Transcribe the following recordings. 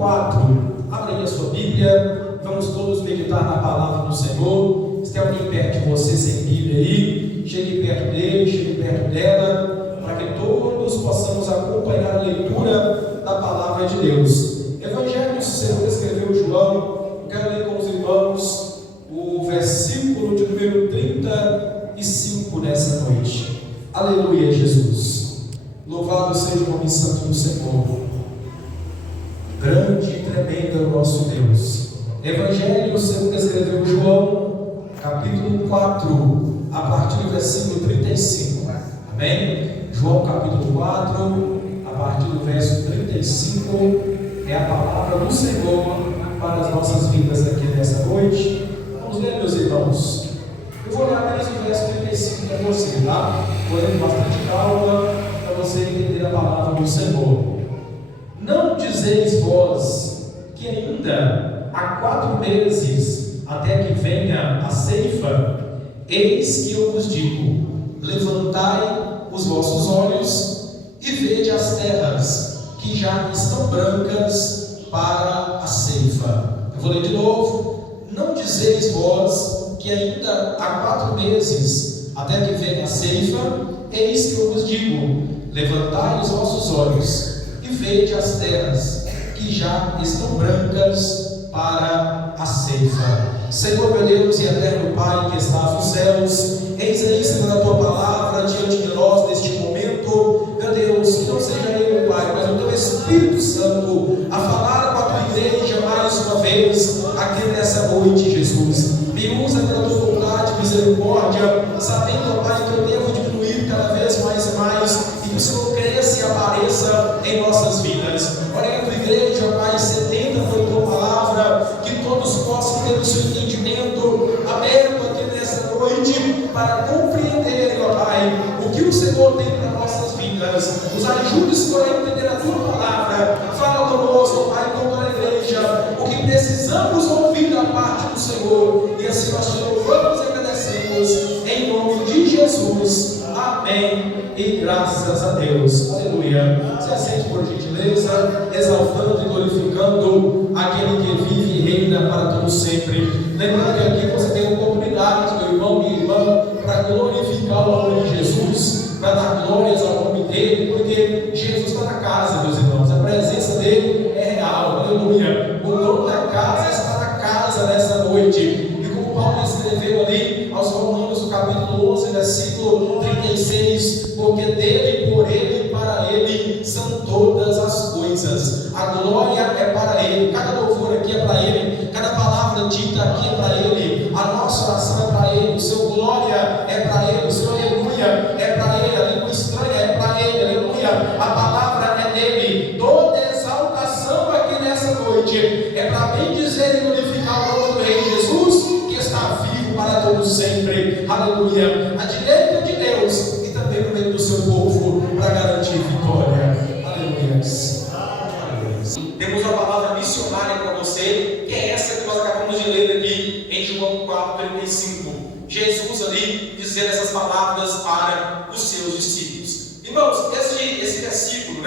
4. Abra aí a sua Bíblia, vamos todos meditar na palavra do Senhor. Se tem alguém perto de você sem Bíblia aí, chegue perto dele, chegue perto dela, para que todos possamos acompanhar a leitura da palavra de Deus. Evangelho que o Senhor escreveu João, quero ler com os irmãos o versículo de número 35 nessa noite. Aleluia, Jesus. Louvado seja o nome santo do Senhor. Grande e tremendo é o nosso Deus. Evangelho, o Senhor escreveu João, capítulo 4, a partir do versículo 35. Amém? João, capítulo 4, a partir do verso 35, é a palavra do Senhor para as nossas vidas aqui nessa noite. Vamos ler, meus irmãos. Eu vou ler apenas o verso 35 para você, tá? Vou ler com bastante calma, para você entender a palavra do Senhor. Não dizeis vós que ainda há 4 meses até que venha a ceifa? Eis que eu vos digo: levantai os vossos olhos e vede as terras, que já estão brancas para a ceifa. Eu vou ler de novo. Não dizeis vós que ainda há 4 meses até que venha a ceifa? Eis que eu vos digo: levantai os vossos olhos e vede as terras, que já estão brancas para a ceifa. Senhor, meu Deus e eterno Pai que estás nos céus, eis aí, Senhor, a tua palavra diante de nós neste momento. Meu Deus, que não seja eu, Pai, mas o teu Espírito Santo a falar com a tua igreja mais uma vez aqui nessa noite, Jesus. Me usa pela tua vontade e misericórdia, sabendo, Pai, que eu devo diminuir cada vez mais e mais, e que o Senhor cresça e apareça em nossas vidas. Olha a tua igreja, Pai, sedenta por tua palavra, que todos possam ter o seu entendimento aberto aqui nessa noite, para compreender, ó Pai, o que o Senhor tem para nossas vidas. Nos ajude, Senhor, a entender a tua palavra. Fala conosco, Pai, com toda a igreja, o que precisamos ouvir da parte do Senhor, e assim nós te louvamos e agradecemos, em nome de Jesus. Amém e graças a Deus. Aleluia. Se assente por gentileza, exaltando e glorificando aquele que vive e reina para todo sempre. Lembrando que aqui você tem oportunidade, meu irmão, minha irmã, para glorificar o nome de Jesus, para dar glórias ao nome dele, porque Jesus está na casa, meus irmãos. A presença dele é real. Aleluia. O dono da casa está na casa nessa noite. E como Paulo escreveu ali aos Romanos, no capítulo 11, versículo 36, porque dele, por ele e para ele são todas as coisas. A glória é para ele, cada louvor aqui é para ele, cada palavra dita aqui é para ele, a nossa oração é para ele, o seu glória é para ele, o seu aleluia é para ele, a língua estranha é para ele, aleluia, a palavra é dele. Toda exaltação aqui nessa noite é para bem dizer e glorificar o nome do Rei Jesus, que está vivo para todos sempre, aleluia, à direita de Deus e também no meio do seu povo, para garantir vitória, aleluia. Temos uma palavra missionária para você, que é essa que nós acabamos de ler aqui em João 4,35. Jesus ali dizendo essas palavras para os seus discípulos. Irmãos, esse versículo,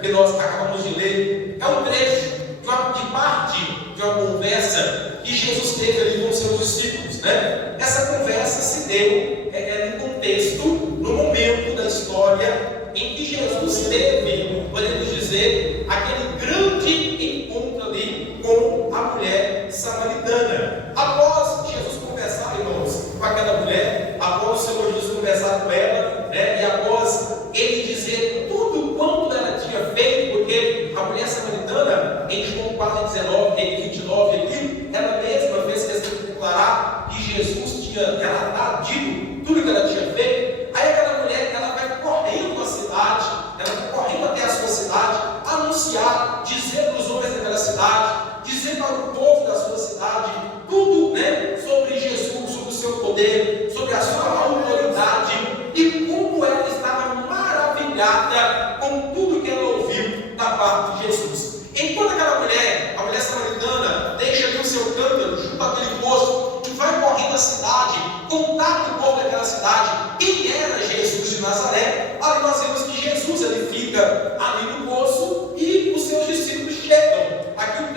que nós acabamos de ler, é um trecho de parte de uma conversa que Jesus teve ali com os seus discípulos. Essa conversa se deu no contexto, no momento da história em que Jesus teve, podemos dizer, aquele grande encontro ali com a mulher samaritana. Após Jesus conversar, irmãos, com aquela mulher, após o Senhor Jesus conversar com ela, e após ele dizer tudo quanto ela tinha feito, porque a mulher samaritana, em João 4,19 e 29 aqui, ela mesma fez questão de declarar que Jesus tinha dito tudo que ela tinha feito. Aí aquela mulher, ela vai correndo à cidade, ela vai correndo até a sua cidade, anunciar, dizer para os homens daquela cidade, dizer para o povo da sua cidade, tudo sobre Jesus, sobre o seu poder, sobre a sua autoridade, e como ela estava maravilhada com tudo que ela ouviu da parte de Jesus. Enquanto aquela mulher, a mulher samaritana, deixa ali o seu cântaro junto àquele poço e vai correndo à cidade, contar para o povo daquela cidade quem era Jesus de Nazaré, ali nós vemos que Jesus ele fica ali no poço e os seus discípulos chegam. Aqui o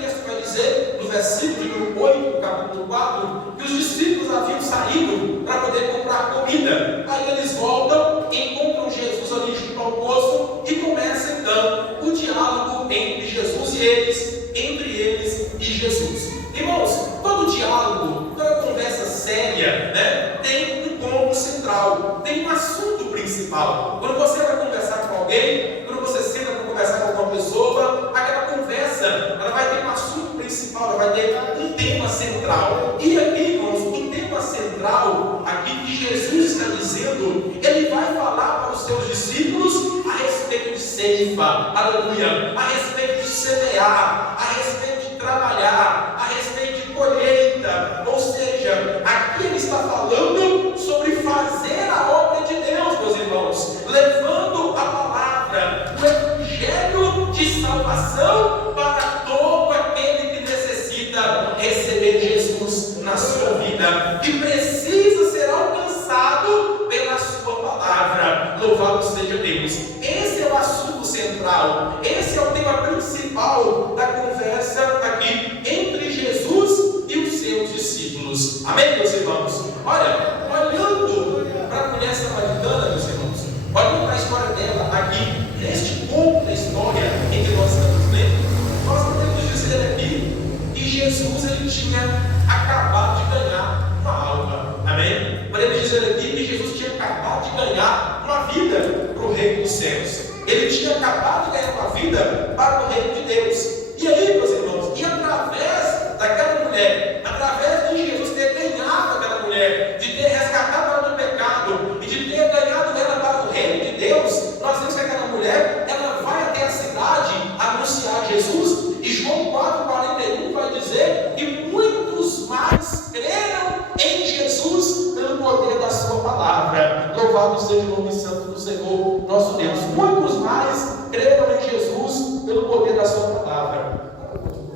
saído para poder comprar comida. Aí eles voltam, encontram Jesus ali junto ao poço e começa então o diálogo entre Jesus e eles, entre eles e Jesus. Irmãos, todo diálogo, toda conversa séria, né, tem um ponto central, tem um assunto principal. Quando você vai conversar com alguém, quando você senta para conversar com alguma pessoa, aquela conversa, ela vai ter um assunto principal, ela vai ter um tema central. E aqui, irmãos, o tema central, aqui que Jesus está dizendo, ele vai falar para os seus discípulos a respeito de ceifa, aleluia, a respeito de semear, a respeito de trabalhar, a respeito de colheita. Ou seja, aqui ele está falando sobre fazer a obra de Deus, meus irmãos, levando a palavra, o evangelho de salvação para todo aquele que necessita receber Jesus na sua vida, que precisa ser alcançado pela sua palavra. Louvado seja Deus. Esse é o assunto central, esse é o tema principal da conversa aqui entre Jesus e os seus discípulos. Amém, meus irmãos? Olha, olhando para a mulher samaritana, meus irmãos, olhando para a história dela aqui, neste ponto da história em que nós estamos lendo, nós podemos dizer aqui que Jesus ele tinha acabado de ganhar uma alma. Amém? Podemos dizer aqui que Jesus tinha acabado de ganhar uma vida para o reino dos céus. Ele tinha acabado de ganhar uma vida para o reino de Deus. E aí, meus irmãos, e através daquela mulher, através de Jesus ter ganhado aquela mulher, de ter resgatado ela do pecado e de ter ganhado ela para o reino de Deus, nós vemos que aquela mulher, ela vai até a cidade anunciar Jesus, e João 4,41 vai dizer que muitos mais creram em Jesus pelo poder da sua palavra. Louvado seja o nome santo do Senhor, nosso Deus. Muitos mais creram em Jesus pelo poder da sua palavra.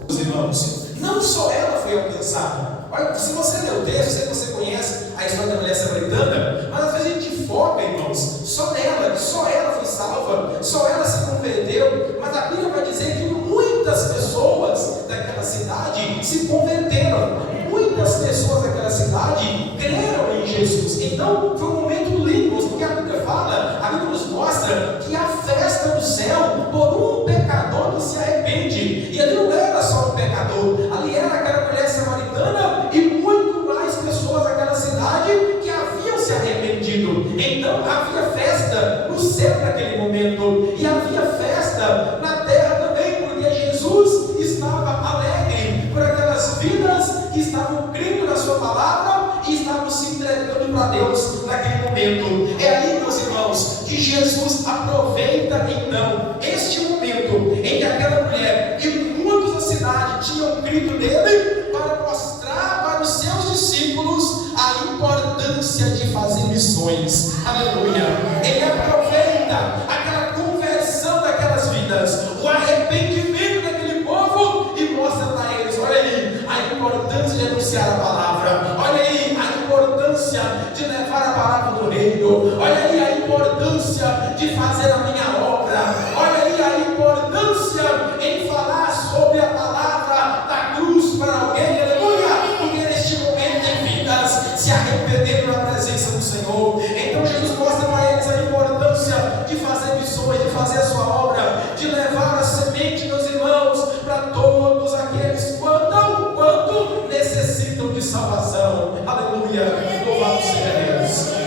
Meus irmãos, não só ela foi alcançada. Olha, se você lê o texto, sei que você conhece a história da mulher samaritana, mas às vezes a gente foca, irmãos, só nela, que só ela foi salva, só ela se converteu. Mas a Bíblia vai dizer que muitas pessoas daquela cidade se converteram. Muitas pessoas daquela cidade creram em Jesus. Então foi um momento lindo, porque a Bíblia fala, a Bíblia nos mostra que a festa do céu por um pecador que se arrepende. E ali não era só um pecador, ali era aquela mulher samaritana e muito mais pessoas daquela cidade que haviam se arrependido. Então havia festa no céu naquele momento, e havia festa na terra também, porque Jesus estava alegre por aquelas vidas que estavam crendo na sua palavra e estavam se entregando para Deus naquele momento. É aí, meus irmãos, que Jesus aproveita então este momento em que aquela mulher e muitos da cidade tinham crido nele para mostrar para os seus discípulos a importância de fazer missões. Aleluia! Ele aproveita aquela conversão daquelas vidas, o arrependimento daquele povo e mostra para eles: olha aí a importância de anunciar a palavra, olha aí a importância de levar a palavra do reino, olha aí a importância de fazer a minha obra, olha aí a importância em falar sobre a palavra da cruz para alguém, aleluia, porque neste momento tem vidas se arrependeram na presença do Senhor. Então Jesus mostra para eles a importância de fazer missões, de fazer a sua obra, de levar a semente, meus irmãos, para todos aqueles quanto necessitam de salvação. Aleluia, louvado seja Deus.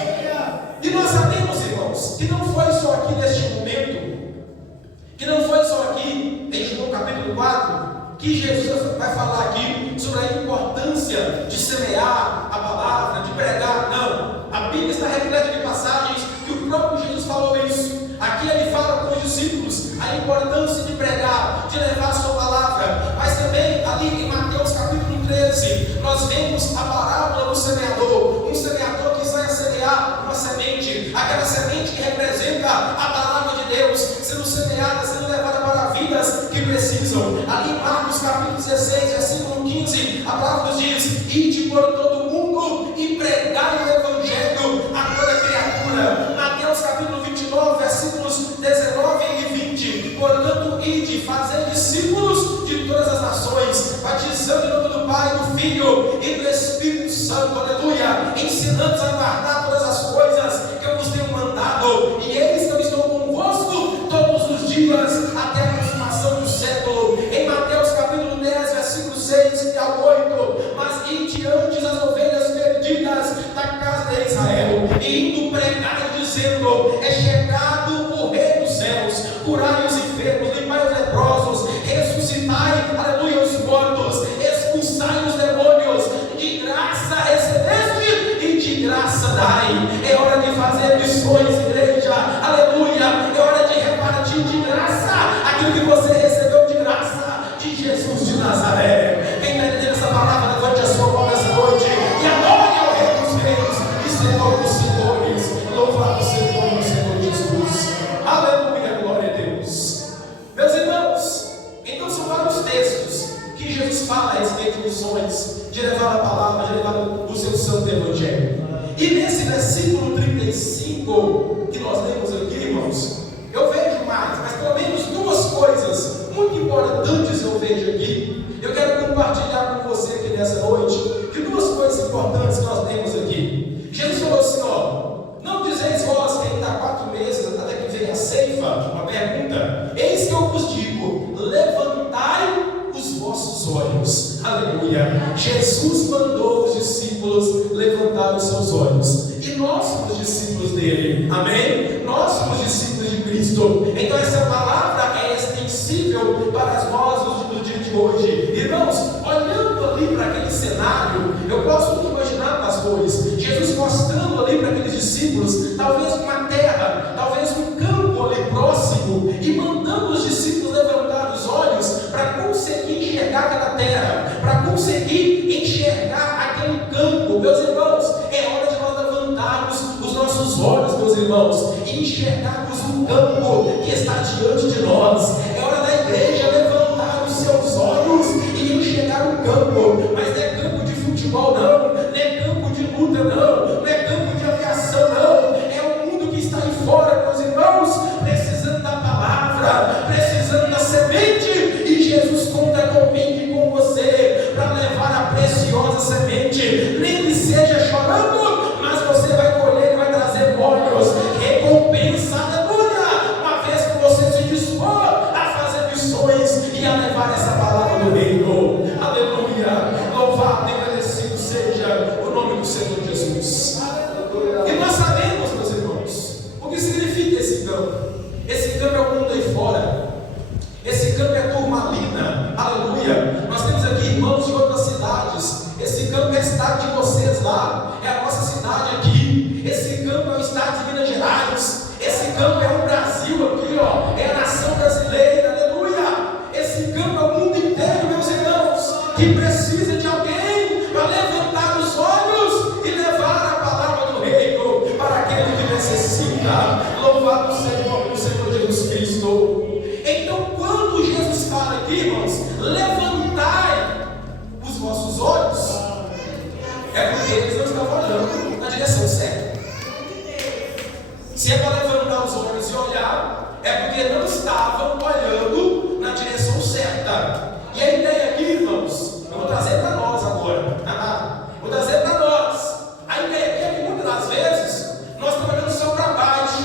E nós sabemos, irmãos, que não foi só aqui neste momento, que não foi só aqui em João capítulo 4, que Jesus vai falar aqui sobre a importância de semear a palavra, de pregar. Não, a Bíblia está repleta de passagens que o próprio Jesus falou isso. Aqui ele fala com os discípulos a importância de pregar, de levar a sua palavra. Mas também ali em Mateus capítulo 13, nós vemos a parábola do semeador, um semeador que sai a semear uma semente, aquela semente que representa a palavra de Deus, sendo semeada, sendo levada para vidas que precisam. Ali em Marcos capítulo 16, versículo 15, a palavra nos diz: ide por todo o mundo e pregai o evangelho a toda criatura. Mateus capítulo 29, versículos 19 e 20, portanto ide, fazer discípulos de todas as nações, batizando em nome do Pai, do Filho e do Espírito Santo, Santo, aleluia, ensinando-os a guardar todas as coisas que eu vos tenho mandado, e eis que eu estou convosco todos os dias, até a consumação do século. Em Mateus capítulo 10, versículo 6 ao 8, mas ide antes as ovelhas perdidas da casa de Israel, e indo pregar dizendo: é chegado o Rei dos céus, curai os enfermos, limpai os leprosos, ressuscitai, aleluia, os mortos, expulsai os demônios, de graça recebeste e de graça dai. É hora de fazer missões, igreja, aleluia, é hora de repartir de graça aquilo que você recebeu de graça de Jesus de Nazaré. Quem está entendendo essa palavra, levante a sua mão nessa noite e adore ao Rei dos Reis e Senhor dos Senhores. Louvado seja o nome do Senhor Jesus. Aleluia, glória a Deus. Meus irmãos, então são vários textos que Jesus fala a respeito dos sonhos, de levar a palavra, de levar o seu santo evangelho. E nesse versículo 35 que nós lemos aqui, irmãos, eu vejo mais, mas pelo menos duas coisas muito importantes eu vejo aqui. Eu quero compartilhar com você aqui nessa noite de duas coisas importantes que nós temos aqui. Jesus falou assim: ó, não dizeis vós que ainda há 4 meses até que venha a ceifa? Uma pergunta. Eis que eu vos digo: levantai os vossos olhos. Aleluia. Jesus mandou os discípulos levantar os seus olhos, e nós somos discípulos dele. Amém? Nós somos discípulos de Cristo. Então essa palavra é extensível para nós no dia de hoje. Irmãos, olhando ali para aquele cenário, eu posso imaginar, pastores, Jesus mostrando ali para aqueles discípulos talvez uma terra, talvez um campo ali próximo, e mandando os discípulos levantar os olhos para conseguir enxergar aquela terra, para conseguir enxergar aquele campo. Meus irmãos, é hora de nós levantarmos os nossos olhos, meus irmãos, e enxergarmos um campo que está diante de nós. É hora da igreja levantar os seus olhos e enxergar um campo, mas não é campo de futebol não é campo de luta não é campo de aviação não, é o mundo que está aí fora, meus irmãos, precisando da palavra, precisando da semente, e Jesus conta comigo e com você para levar a preciosa semente, nem que seja chorando, mas você vai colher e vai trazer molhos, recompensa, aleluia, uma vez que você se dispor a fazer missões e a levar essa palavra do reino. Aleluia, louvado e agradecido seja o nome do Senhor Jesus. E nós sabemos, meus irmãos, o que significa esse campo. Esse campo é o mundo aí fora, esse campo é turmalina, aleluia. Nós temos aqui irmãos de outras cidades. Esse campo é a cidade de vocês lá, é a nossa cidade aqui. Esse campo é o estado de Minas Gerais. Esse campo é o Brasil aqui, ó, é a nação brasileira, aleluia. Esse campo é o mundo inteiro, meus irmãos, que precisa de alguém para levantar os olhos e levar a palavra do reino para aquele que necessita. Louvado seja o nome do Senhor Jesus Cristo. Então, quando Jesus fala aqui, irmãos, levantai os vossos olhos, é porque eles não estavam olhando na direção certa. Se é para levantar os olhos e olhar, é porque não estavam olhando na direção certa. E a ideia aqui, irmãos, eu vou trazer para nós agora. Vou trazer para nós. A ideia aqui é que muitas das vezes nós estamos olhando só para baixo,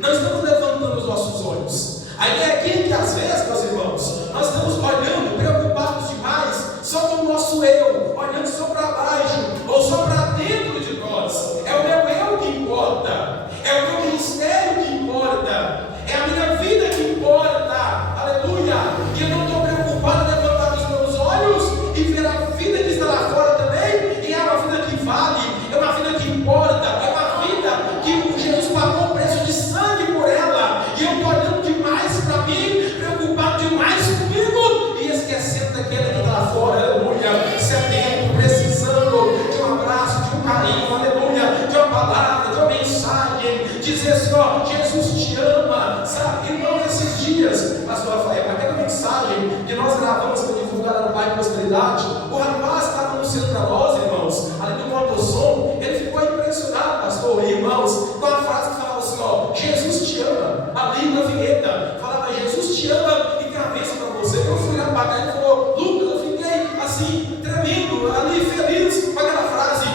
não estamos levantando os nossos olhos. A ideia aqui é que às vezes, meus irmãos, nós estamos olhando, preocupados demais, só com o nosso eu, olhando só para baixo, ou só para dentro de nós. É o meu eu que importa, é o meu ministério que importa, é a minha vida que importa, aleluia. E eu não estou preocupado em levantar os meus olhos e ver a vida que está lá fora também, e é uma vida que vale, é uma vida que importa, é uma vida que Jesus pagou o preço de sangue por ela, e eu estou olhando demais para mim, preocupado demais comigo, e esquecendo daquele que está lá fora, aleluia, sedento, precisando de um abraço, de um carinho, aleluia, de uma palavra, de uma mensagem, dizer assim, ó, Jesus te ama, sabe? Irmãos, esses dias, pastor Rafael, aquela mensagem que nós gravamos para divulgar no Pai Prosperidade, o rapaz que estava anunciando para nós, irmãos, ali no motossom, ele ficou impressionado, pastor e irmãos, com a frase que falava assim, ó, Jesus te ama, ali na vinheta, falava, Jesus te ama e tem a bênção para você. Eu fui lá pagar, ele falou, Lucas, eu fiquei assim, tremendo, ali, feliz com aquela frase,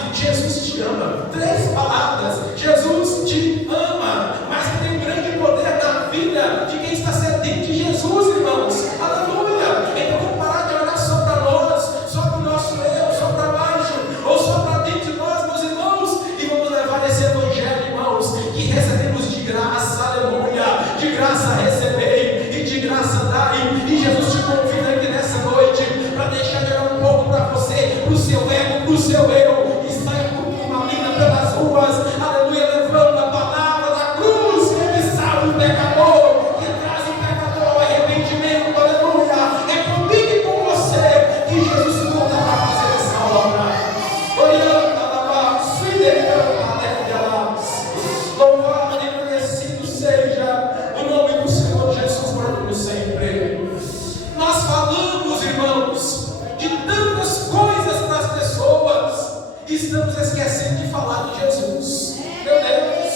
graça recebei e de graça dai. E Jesus te convida aqui nessa noite para deixar de olhar um pouco para você, para o seu ego, para o seu eu, e saia como uma mina pelas ruas, aleluia, levando a palavra da cruz, que salva o pecador, que traz o pecador ao arrependimento, aleluia. É comigo e com você que Jesus se conta para fazer essa obra. Louvado e conhecido seja o nome do Senhor Jesus por todo sempre. Nós falamos, irmãos, de tantas coisas para as pessoas, e estamos esquecendo de falar de Jesus. Meu Deus,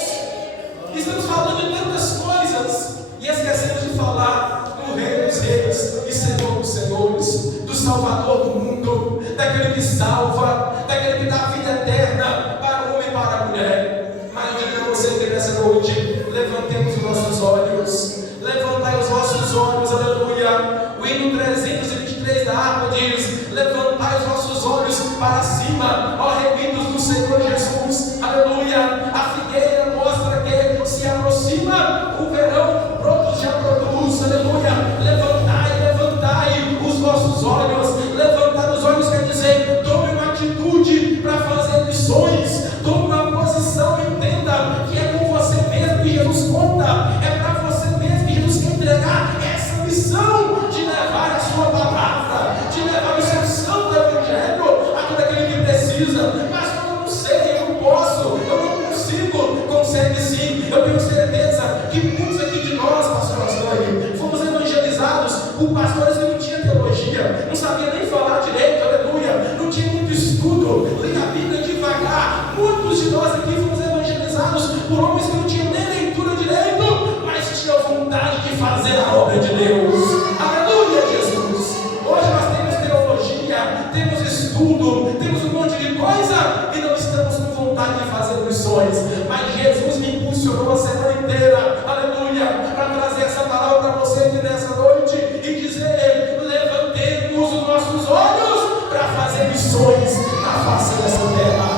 estamos falando de tantas coisas e esquecemos de falar do Rei dos Reis e Senhor dos Senhores, do Salvador do mundo, daquele que salva, daquele que dá vida eterna para o homem e para a mulher. Mas eu digo a você que nessa noite, levantemos os nossos olhos, levantai os vossos olhos, aleluia. O hino 323 da harpa diz: levantai os vossos olhos para cima, ó reunidos do Senhor Jesus, aleluia. A figueira mostra que se aproxima o verão, brotos já produz, aleluia. Levantai os vossos olhos. Levantar os olhos quer dizer, tome uma atitude para fazer missões, tome uma posição, entenda que é com você mesmo que Jesus conta, é para você mesmo que Jesus quer entregar essa missão de levar a sua palavra, de levar o seu santo evangelho a todo aquele que precisa. Mas eu não sei, eu não posso, eu não consigo. Consegue sim, eu tenho certeza que muitos aqui de nós, pastor Astônio, fomos evangelizados por pastores que não tinham teologia, não sabia nem falar direito, aleluia, não tinha muito estudo, lia a Bíblia devagar. Muitos de nós aqui fomos evangelizados por homens que não tinham nem leitura direito, mas tinham vontade de fazer a obra de Deus. Aleluia, Jesus. Hoje nós temos teologia, temos estudo, temos um monte de coisa e não estamos com vontade de fazer missões. Mas Jesus me impulsionou a semana inteira, aleluia, para trazer essa palavra para você aqui nessa noite e dizer: levantemos os nossos olhos para fazer missões na face dessa terra.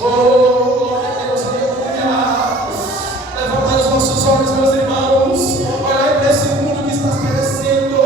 Oh, glória a Deus, aleluia. Levantai os nossos olhos, meus irmãos. Olhai para esse mundo que está perecendo.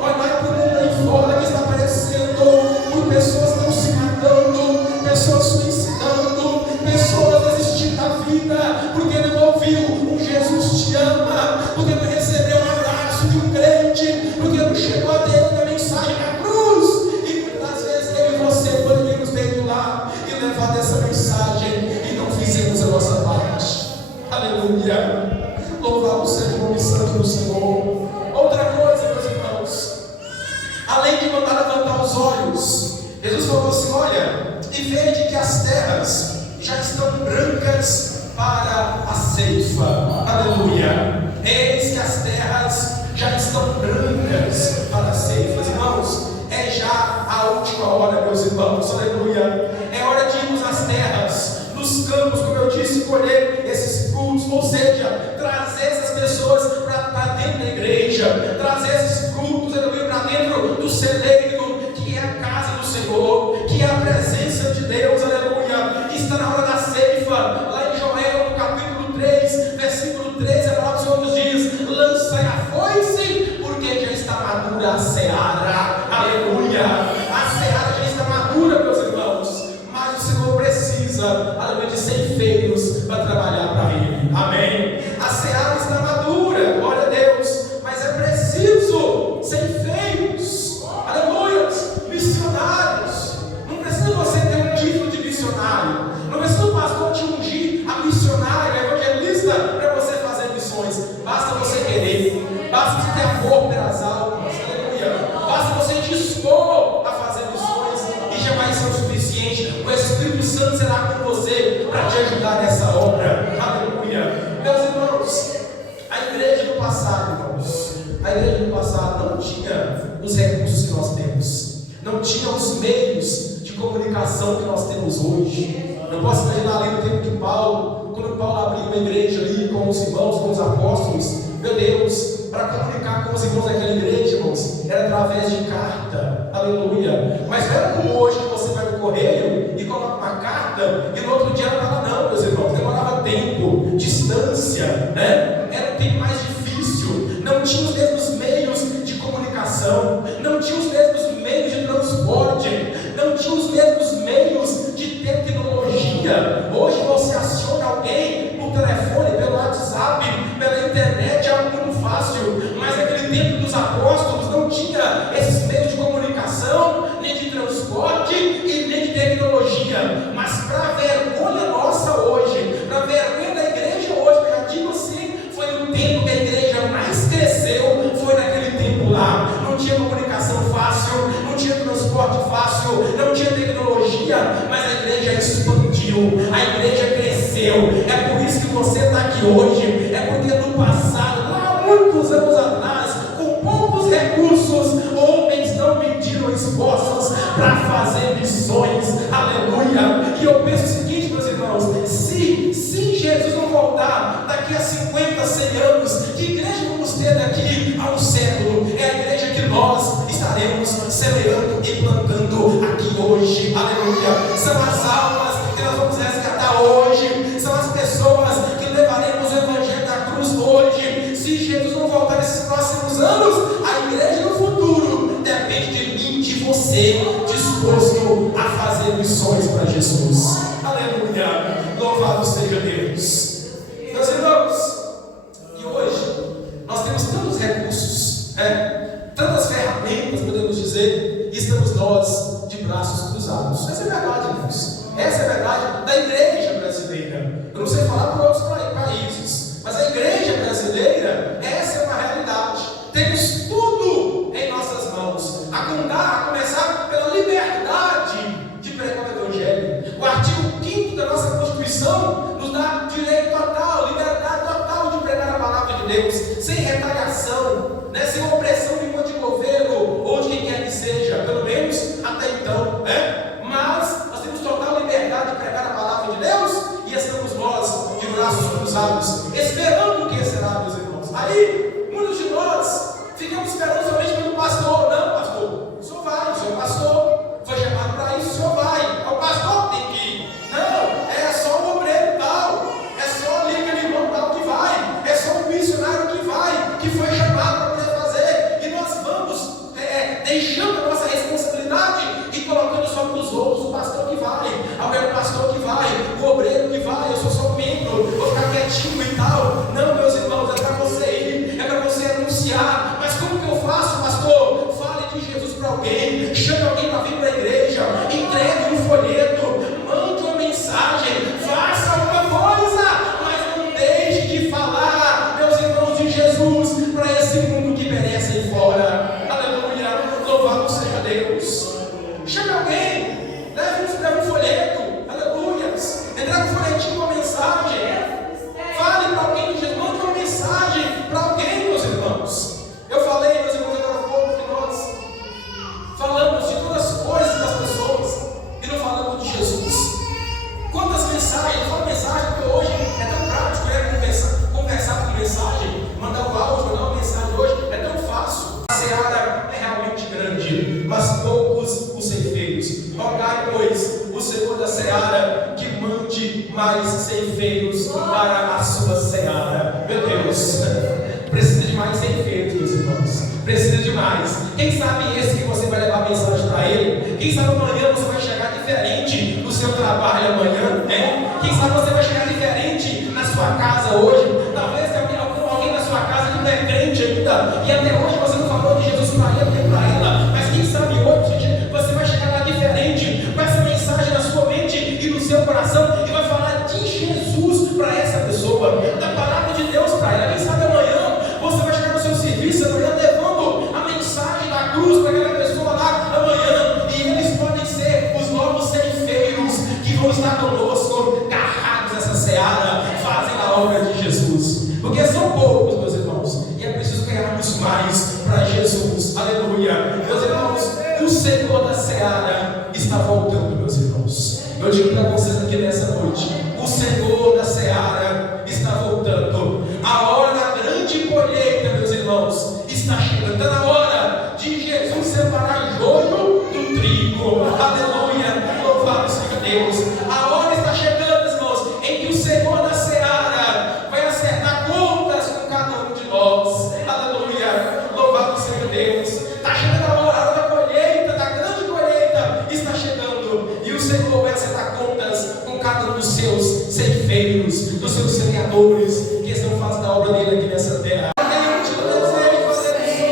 Olhai para o mundo aí fora que está perecendo, por pessoas que estão se matando, pessoas suicidando, pessoas desistindo da vida, porque não ouviu um Jesus te ama, porque não recebeu um abraço de um crente, porque não chegou até ele na mensagem da cruz. E muitas vezes eu e você poderíamos ter lá e levar essa mensagem e não fizemos a nossa parte. Aleluia. Louvado seja o nome santo do Senhor. Outra coisa, meus irmãos, além de mandar levantar os olhos, Jesus falou assim: olha, e vede que as terras já estão brancas para a ceifa. Aleluia. Eis que as terras já estão brancas para a ceifa. Irmãos, é já a última hora, meus irmãos. Aleluia. É hora de irmos às terras, nos campos, como eu disse, colher esses frutos, ou seja, trazer essas pessoas para dentro da igreja, trazer esses frutos, aleluia, para dentro do celeiro, que é a casa do Senhor, que é a presença de Deus, aleluia. Está na hora da ceifa. Lá em Joel, no capítulo 3, versículo 13, a palavra do Senhor nos diz: lançai a foice, porque já está madura a seara, aleluia. A seara já está madura, meus irmãos, mas o Senhor precisa, aleluia, de ceifeiros para trabalhar para Ele, amém. A seara está madura, glória a Deus, mas é preciso ceifeiros, aleluia, missionários. Não precisa você ter um título de missionário, não precisa o pastor te ungir a missionário, a evangelista, para você fazer missões. Basta você querer, basta você ter amor pelas almas, aleluia. Basta você dispor a fazer missões e já vai ser o suficiente. O Espírito Santo será com você para te ajudar nessa obra, aleluia. Meus irmãos, a igreja do passado, irmãos, a igreja do passado não tinha os recursos que nós temos, não tinha os meios de comunicação que nós temos hoje. Eu posso imaginar ali no tempo de Paulo, quando Paulo abriu uma igreja ali com os irmãos, com os apóstolos. Meu Deus, para comunicar com os irmãos daquela igreja, irmãos, era através de carta, aleluia. Mas não era como hoje que você vai no correio e coloca uma carta e no outro dia ela estava, não, meus irmãos, demorava tempo, distância, né? Era um tempo mais difícil. tempo dos apóstolos não tinha esses meios de comunicação, nem de transporte e nem de tecnologia, mas para vergonha nossa hoje, para vergonha da igreja hoje, eu já digo assim, foi o tempo que a igreja mais cresceu, foi naquele tempo lá. Não tinha comunicação fácil, não tinha transporte fácil, não tinha tecnologia, mas a igreja expandiu, a igreja cresceu. É por isso que você está aqui hoje, é porque no passado, lá muitos anos atrás, com poucos recursos, homens não mediram esforços para fazer missões, aleluia. E eu penso o seguinte, meus irmãos, se Jesus não voltar daqui a 50, 100 anos, que igreja vamos ter daqui a um século? É a igreja que nós estaremos semeando e plantando aqui hoje, aleluia. São as almas que nós vamos resgatar hoje, são as pessoas que levaremos o evangelho da cruz hoje. Se Jesus não voltar nesses próximos anos, a igreja no futuro depende de mim, de você, disposto a fazer missões para Jesus, aleluia. Louvado seja Deus. Meus irmãos, e hoje nós temos tantos recursos, tantas ferramentas, podemos dizer, e estamos nós de braços cruzados. Essa é a verdade, irmãos. Essa é a verdade da igreja brasileira. Eu não sei falar por outros países, mas a igreja brasileira, essa é uma realidade. Temos tudo em nossas mãos, a começar pela liberdade de pregar o evangelho. O artigo 5º da nossa Constituição nos dá direito total, liberdade total de pregar a palavra de Deus, sem retaliação, sem opressão nenhuma de governo ou de quem quer que seja, pelo menos até então, mas nós temos total liberdade de pregar a palavra de Deus, e estamos nós de braços cruzados, esperando o que será, meus irmãos. Aí, muitos de nós ficamos esperando somente pelo pastor. Não, pastor, o senhor vai, o senhor é pastor, foi chamado para isso, o senhor vai, é o pastor que tem que ir. Não, é só o obreiro tal, é só ali aquele irmão tal que vai, é só o missionário que vai, que foi chamado para poder fazer, e nós vamos deixando a nossa responsabilidade e colocando só para os outros, o pastor que vai, é o pastor que vai, o obreiro que vai, eu sou só um membro, vou ficar quietinho e tal. Não, meus irmãos, é para você ir, é para você anunciar. Mas como que eu faço, pastor? Fale de Jesus para alguém, chame alguém para vir para a igreja, entregue um folheto, mande uma mensagem, faça alguma coisa, mas não deixe de falar, meus irmãos, de Jesus para esse mundo que perece aí fora. Aleluia, louvado seja Deus. Chame alguém, leve um folheto, aleluia, entregue um folhetinho com uma mensagem, fale para alguém de Jesus, mande uma mensagem para alguém, meus irmãos. Eu falei, meus irmãos, agora há pouco que nós falamos de todas as coisas das pessoas e não falamos de Jesus. Quantas mensagens, uma mensagem, porque hoje é tão prático, conversar por mensagem, mandar o áudio, mandar uma mensagem hoje, é tão fácil. A seara é realmente grande, mas poucos os ceifeiros. Rogai, pois, o Senhor da seara que mande mais ceifeiros para a sua seara. Meu Deus, precisa de mais ceifeiros, meus irmãos. Precisa de mais. Quem sabe esse que você vai levar a mensagem para ele? Quem sabe amanhã você vai chegar diferente no seu trabalho amanhã? Quem sabe você vai chegar diferente na sua casa hoje? Talvez alguém na sua casa que não é crente ainda, e até hoje você não falou de Jesus para ele nem para ela. Mas quem sabe hoje você vai chegar lá diferente, com essa mensagem na sua mente e no seu coração, e vai falar de Jesus para essa pessoa, da palavra de Deus para ela. Quem sabe amanhã você vai chegar no seu serviço amanhã levando a mensagem da cruz para aquela pessoa lá amanhã, e eles podem ser os novos ceifeiros que vão estar conosco, carregados essa seara, fazem a obra de Jesus, porque são poucos, meus irmãos, e é preciso ganharmos mais para Jesus, aleluia. Meus irmãos, o Senhor da seara está voltando, meus irmãos. Eu digo para vocês aqui nessa noite, o Senhor da seara está voltando. A hora da grande colheita, meus irmãos, está chegando. Está na hora de Jesus separar joio do trigo, aleluia, louvado seja Deus. A hora está chegando, irmãos, em que o Senhor da seara vai acertar contas com cada um de nós, aleluia, louvado seja Deus. Está chegando a hora da colheita, da grande colheita está chegando, e o Senhor vai acertar contas com cada um dos seus ceifeiros, dos seus semeadores que estão fazendo a obra dele aqui nessa terra. Eu tenho um desejo de fazer isso.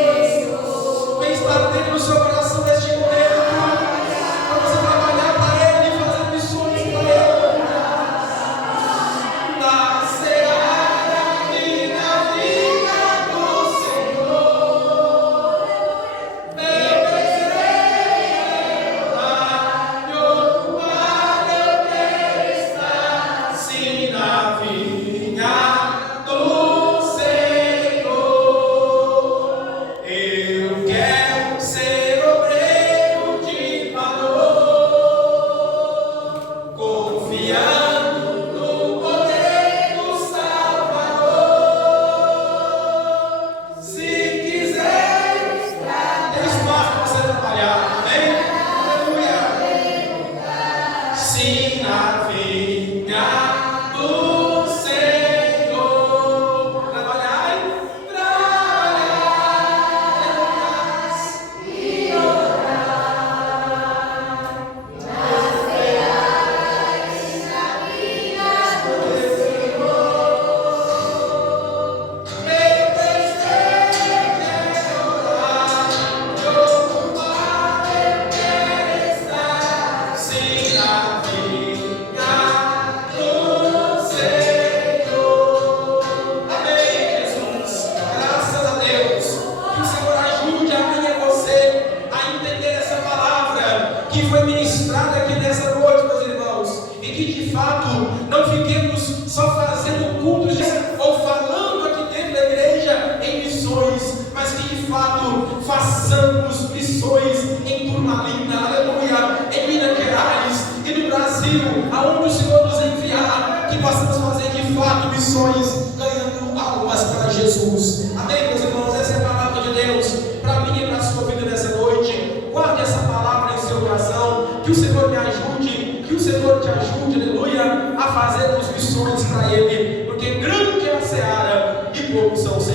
missões em Turmalina, aleluia, em Minas Gerais e no Brasil, aonde o Senhor nos enviar, que possamos fazer de fato missões, ganhando almas para Jesus. Amém, meus irmãos? Essa é a palavra de Deus para mim e para a sua vida nessa noite. Guarde essa palavra em seu coração, que o Senhor me ajude, que o Senhor te ajude, aleluia, a fazermos missões para Ele, porque grande é a seara e poucos são os